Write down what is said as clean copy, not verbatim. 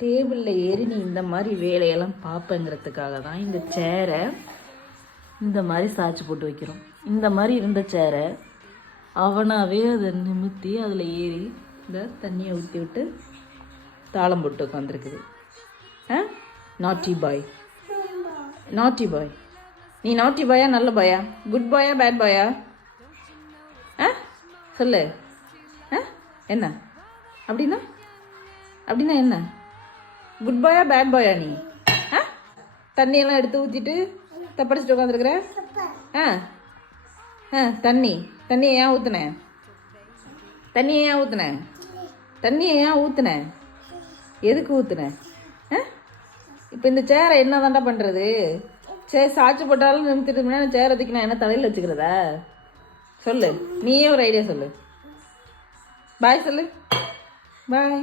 டேபிளில் ஏறி நீ இந்த மாதிரி வேலையெல்லாம் பார்ப்பேங்கிறதுக்காக தான் இந்த சேரை இந்த மாதிரி சாய்ச்சி போட்டு வைக்கிறோம். இந்த மாதிரி இருந்த சேரை அவனாவே அதை நிமித்தி அதில் ஏறி இந்த தண்ணியை ஊற்றி விட்டு தாளம் போட்டு உட்காந்துருக்குது. நாட்டி பாய், நாட்டி பாய். நீ நாட்டி பாயா நல்ல பாயா, குட் பாயா பேட் பாயா? சொல்லு. என்ன அப்படின்னா அப்படின்னா என்ன? குட் பாயா பேட் பாயா நீ? தண்ணியெல்லாம் எடுத்து ஊற்றிட்டு தப்படிச்சிட்டு உட்காந்துருக்குற. தண்ணியை ஏன் ஊற்றுனேன்? தண்ணியை ஏன் ஊற்றுனேன்? தண்ணியை ஏன் ஊற்றுனேன்? எதுக்கு ஊற்றுனேன்? இப்போ இந்த சேரை என்ன தாண்டா பண்ணுறது? சரி, சாய்ச்சி போட்டாலும் நிறுத்திட்டு சேரை தூக்கி நான் என்ன தலையில் வச்சுக்கிறதா? சொல்லு, நீயே ஒரு ஐடியா சொல்லு. பாய் சொல்லு, பாய்.